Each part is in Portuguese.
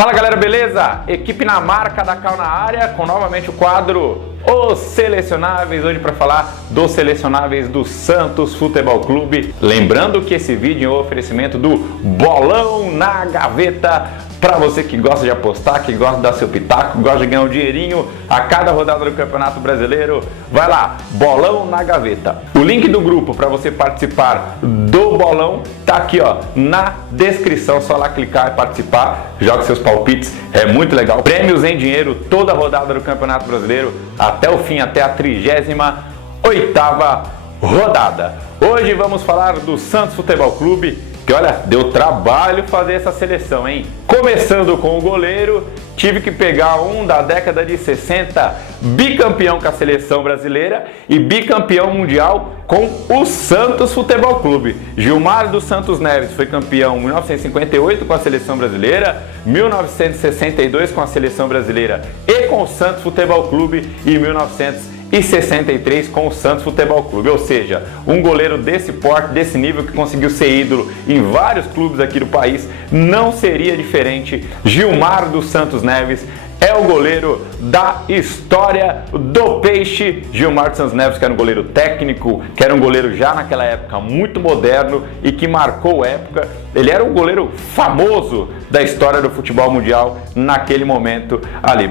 Fala galera, beleza? Equipe na marca da Cal na área, com novamente o quadro Os Selecionáveis, hoje para falar dos selecionáveis do Santos Futebol Clube. Lembrando que esse vídeo é um oferecimento do Bolão na Gaveta, para você que gosta de apostar, que gosta de dar seu pitaco, gosta de ganhar um dinheirinho a cada rodada do Campeonato Brasileiro. Vai lá, Bolão na Gaveta. O link do grupo para você participar do bolão tá aqui, ó, na descrição. Só lá clicar e participar, joga seus palpites, é muito legal. Prêmios em dinheiro toda a rodada do Campeonato Brasileiro até o fim, até a 38ª rodada. Hoje vamos falar do Santos Futebol Clube, que olha, deu trabalho fazer essa seleção, hein? Começando com o goleiro, tive que pegar um da década de 60, bicampeão com a seleção brasileira e bicampeão mundial com o Santos Futebol Clube. Gilmar dos Santos Neves foi campeão em 1958 com a seleção brasileira, 1962 com a seleção brasileira e com o Santos Futebol Clube e 1963 com o Santos Futebol Clube, ou seja, um goleiro desse porte, desse nível, que conseguiu ser ídolo em vários clubes aqui do país, não seria diferente. Gilmar dos Santos Neves é o goleiro da história do Peixe. Gilmar dos Santos Neves, que era um goleiro técnico, que era um goleiro já naquela época muito moderno e que marcou época. Ele era um goleiro famoso da história do futebol mundial naquele momento ali.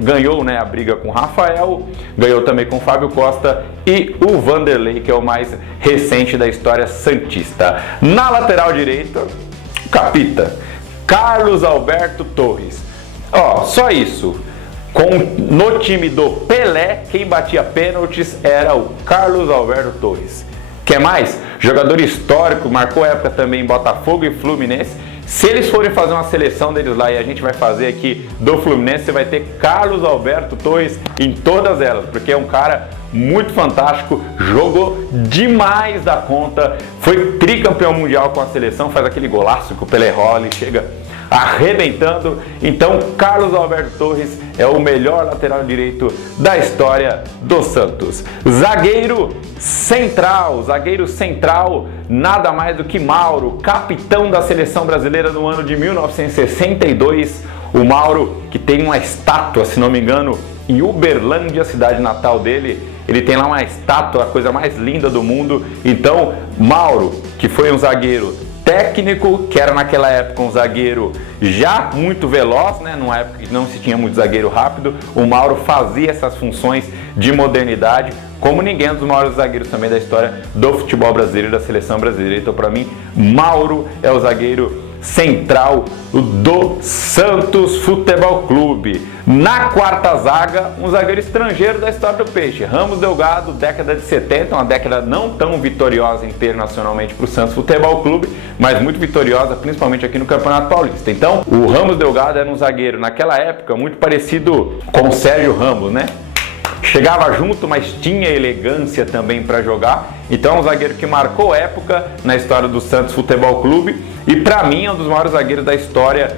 Ganhou, né, a briga com o Rafael, ganhou também com o Fábio Costa e o Vanderlei, que é o mais recente da história santista. Na lateral direita, capita, Carlos Alberto Torres. Ó, só isso. No time do Pelé, quem batia pênaltis era o Carlos Alberto Torres. Quer mais? Jogador histórico, marcou época também em Botafogo e Fluminense. Se eles forem fazer uma seleção deles lá e a gente vai fazer aqui do Fluminense, você vai ter Carlos Alberto Torres em todas elas, porque é um cara muito fantástico, jogou demais da conta, foi tricampeão mundial com a seleção, faz aquele golaço que o Pelé rola e chega arrebentando. Então, Carlos Alberto Torres é o melhor lateral direito da história do Santos. Zagueiro central, nada mais do que Mauro, capitão da seleção brasileira no ano de 1962. O Mauro, que tem uma estátua, se não me engano, em Uberlândia, cidade natal dele. Ele tem lá uma estátua, a coisa mais linda do mundo. Então, Mauro, que foi um zagueiro técnico, que era naquela época um zagueiro já muito veloz, né? Numa época que não se tinha muito zagueiro rápido, o Mauro fazia essas funções de modernidade como ninguém. É um dos maiores zagueiros também da história do futebol brasileiro e da seleção brasileira. Então, para mim, Mauro é o zagueiro central do Santos Futebol Clube. Na quarta zaga, um zagueiro estrangeiro da história do Peixe, Ramos Delgado, década de 70, uma década não tão vitoriosa internacionalmente para o Santos Futebol Clube, mas muito vitoriosa, principalmente aqui no Campeonato Paulista. Então, o Ramos Delgado era um zagueiro naquela época muito parecido com o Sérgio Ramos, né? Chegava junto, mas tinha elegância também para jogar. Então é um zagueiro que marcou época na história do Santos Futebol Clube e para mim é um dos maiores zagueiros da história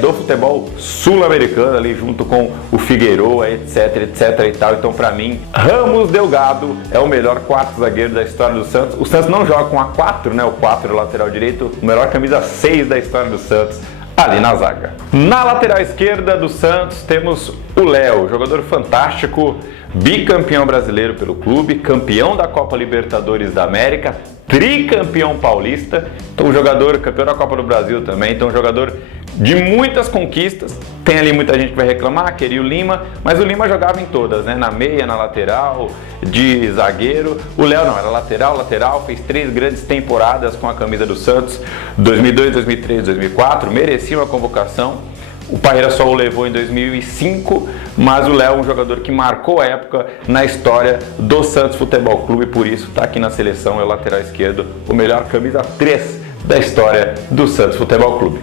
do futebol sul-americano, ali junto com o Figueiredo, etc e tal. Então, para mim, Ramos Delgado é o melhor quarto zagueiro da história do Santos. O Santos não joga com a 4, né? O 4 é o lateral direito, o melhor camisa 6 da história do Santos ali na zaga. Na lateral esquerda do Santos temos o Léo, jogador fantástico, bicampeão brasileiro pelo clube, campeão da Copa Libertadores da América, tricampeão paulista, então um jogador campeão da Copa do Brasil também, então um jogador de muitas conquistas. Tem ali muita gente que vai reclamar, queria o Lima, mas o Lima jogava em todas, né? Na meia, na lateral, de zagueiro. O Léo não, era lateral, fez 3 grandes temporadas com a camisa do Santos, 2002, 2003, 2004, merecia uma convocação. O Parreira só o levou em 2005, mas o Léo é um jogador que marcou a época na história do Santos Futebol Clube, por isso está aqui na seleção, é o lateral esquerdo, o melhor camisa 3 da história do Santos Futebol Clube.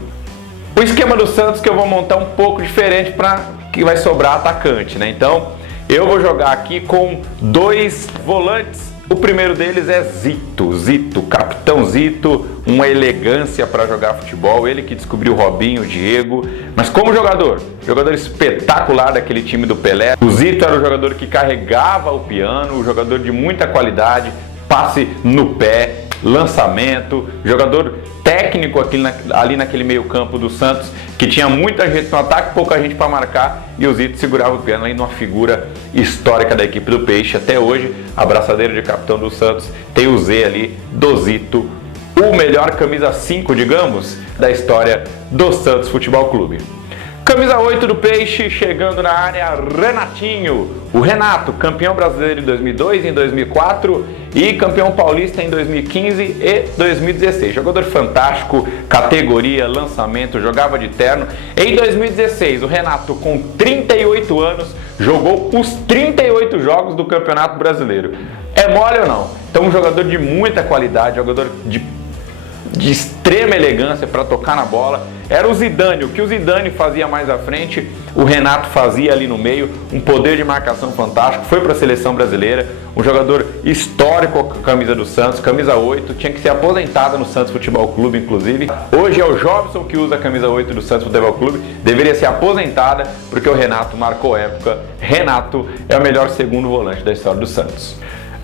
O esquema do Santos que eu vou montar um pouco diferente para que vai sobrar atacante, né? Então, eu vou jogar aqui com 2 volantes. O primeiro deles é Zito, capitão Zito, uma elegância para jogar futebol, ele que descobriu o Robinho, o Diego, mas como jogador espetacular daquele time do Pelé. O Zito era o jogador que carregava o piano, um jogador de muita qualidade, passe no pé, lançamento, jogador técnico ali naquele meio campo do Santos, que tinha muita gente no ataque, pouca gente para marcar, e o Zito segurava o piano, além de uma figura histórica da equipe do Peixe. Até hoje, a braçadeira de capitão do Santos tem o Z ali do Zito, o melhor camisa 5, digamos, da história do Santos Futebol Clube. Camisa 8 do Peixe, chegando na área, Renatinho. O Renato, campeão brasileiro em 2002 e em 2004 e campeão paulista em 2015 e 2016. Jogador fantástico, categoria, lançamento, jogava de terno. Em 2016, o Renato, com 38 anos, jogou os 38 jogos do Campeonato Brasileiro. É mole ou não? Então, um jogador de muita qualidade, jogador de extrema elegância para tocar na bola. Era o Zidane, o que o Zidane fazia mais à frente, o Renato fazia ali no meio, um poder de marcação fantástico, foi para a seleção brasileira, um jogador histórico com a camisa do Santos, camisa 8, tinha que ser aposentado no Santos Futebol Clube, inclusive. Hoje é o Jobson que usa a camisa 8 do Santos Futebol Clube, deveria ser aposentada porque o Renato marcou época. Renato é o melhor segundo volante da história do Santos.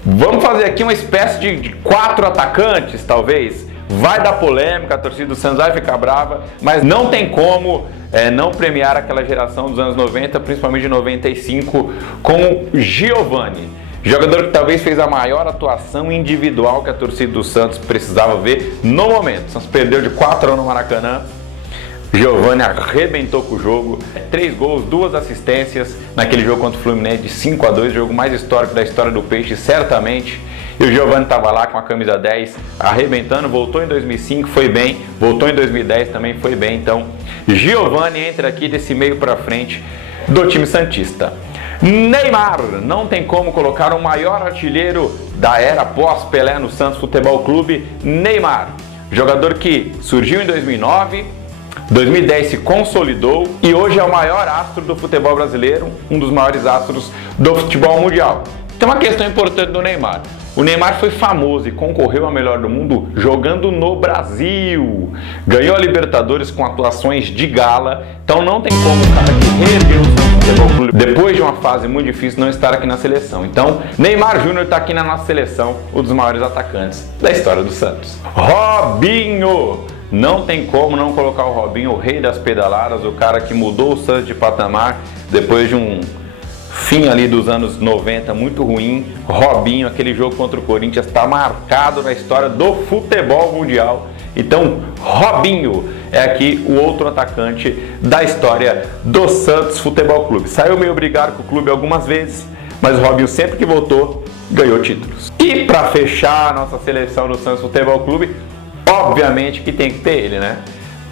Vamos fazer aqui uma espécie de 4 atacantes, talvez. Vai dar polêmica, a torcida do Santos vai ficar brava, mas não tem como não premiar aquela geração dos anos 90, principalmente de 95, com Giovani. Jogador que talvez fez a maior atuação individual que a torcida do Santos precisava ver no momento. O Santos perdeu de 4-1 no Maracanã. Giovani arrebentou com o jogo, 3 gols, 2 assistências naquele jogo contra o Fluminense de 5-2, jogo mais histórico da história do Peixe, certamente. E o Giovani estava lá com a camisa 10, arrebentando, voltou em 2005, foi bem, voltou em 2010 também, foi bem. Então, Giovani entra aqui desse meio para frente do time santista. Neymar, não tem como colocar o maior artilheiro da era pós-Pelé no Santos Futebol Clube, Neymar. Jogador que surgiu em 2009, 2010 se consolidou e hoje é o maior astro do futebol brasileiro, um dos maiores astros do futebol mundial. Tem uma questão importante do Neymar. O Neymar foi famoso e concorreu ao melhor do mundo jogando no Brasil. Ganhou a Libertadores com atuações de gala. Então não tem como o cara que reergueu o Santos Futebol Clube depois de uma fase muito difícil não estar aqui na seleção. Então Neymar Júnior está aqui na nossa seleção, um dos maiores atacantes da história do Santos. Robinho! Não tem como não colocar o Robinho, o rei das pedaladas, o cara que mudou o Santos de patamar depois de um fim ali dos anos 90 muito ruim. Robinho, aquele jogo contra o Corinthians, está marcado na história do futebol mundial. Então, Robinho é aqui o outro atacante da história do Santos Futebol Clube. Saiu meio brigado com o clube algumas vezes, mas o Robinho sempre que voltou, ganhou títulos. E para fechar a nossa seleção do Santos Futebol Clube, obviamente que tem que ter ele, né?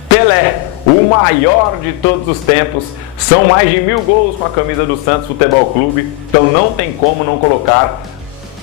Pelé, o maior de todos os tempos, são mais de 1000 gols com a camisa do Santos Futebol Clube, então não tem como não colocar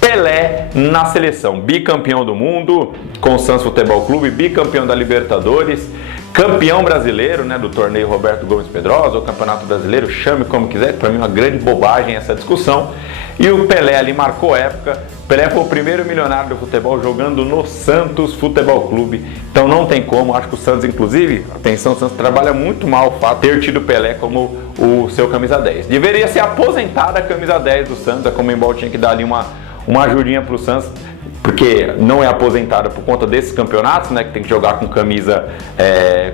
Pelé na seleção. Bicampeão do mundo com o Santos Futebol Clube, bicampeão da Libertadores, campeão brasileiro, né, do torneio Roberto Gomes Pedrosa, ou Campeonato Brasileiro, chame como quiser, para mim é uma grande bobagem essa discussão. E o Pelé ali marcou época. Pelé foi o primeiro milionário do futebol jogando no Santos Futebol Clube. Então não tem como, acho que o Santos, inclusive, atenção, o Santos trabalha muito mal o fato de ter tido Pelé como o seu camisa 10. Deveria ser aposentada a camisa 10 do Santos, a Conmebol tinha que dar ali uma ajudinha para o Santos, porque não é aposentada por conta desses campeonatos, né, que tem que jogar com camisa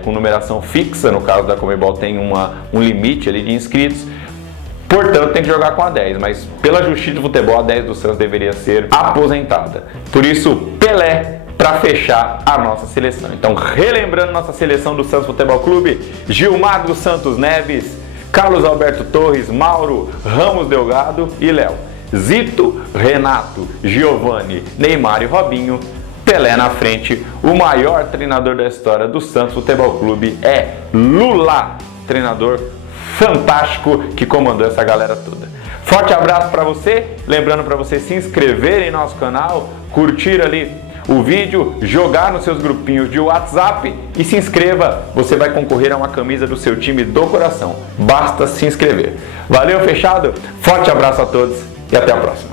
com numeração fixa. No caso da Conmebol tem um limite ali de inscritos. Portanto, tem que jogar com a 10, mas pela justiça do futebol, a 10 do Santos deveria ser aposentada. Por isso, Pelé para fechar a nossa seleção. Então, relembrando nossa seleção do Santos Futebol Clube, Gilmar dos Santos Neves, Carlos Alberto Torres, Mauro, Ramos Delgado e Léo. Zito, Renato, Giovani, Neymar e Robinho. Pelé na frente. O maior treinador da história do Santos Futebol Clube é Lula, treinador fantástico que comandou essa galera toda. Forte abraço para você, lembrando para você se inscrever em nosso canal, curtir ali o vídeo, jogar nos seus grupinhos de WhatsApp e se inscreva, você vai concorrer a uma camisa do seu time do coração, basta se inscrever. Valeu, fechado? Forte abraço a todos e até a próxima.